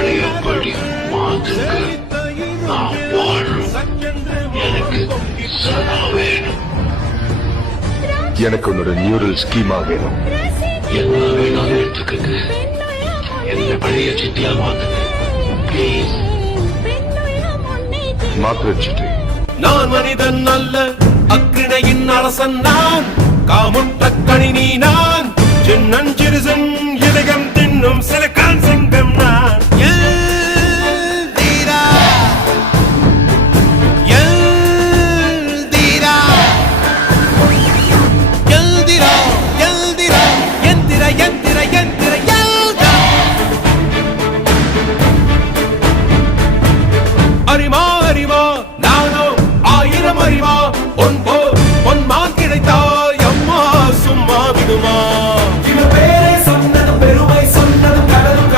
பழையபடி மாத்துங்க. நான் வாழும். எனக்கு சதா வேணும். எனக்கு உன்னோட நியூரல் ஸ்கீமா வேணும். என்ன வேணாலும் எடுத்துக்கங்க. என்ன பழைய சிட்டியா மாத்துங்க ப்ளீஸ். மாத்திர சிட்டி. நான் மனிதன் அல்ல, அக்கிணையின் அரசன் நான், காமுட்ட கணினி நான், சின்னஞ்சிறுசன் இதயம் தின்னும் சில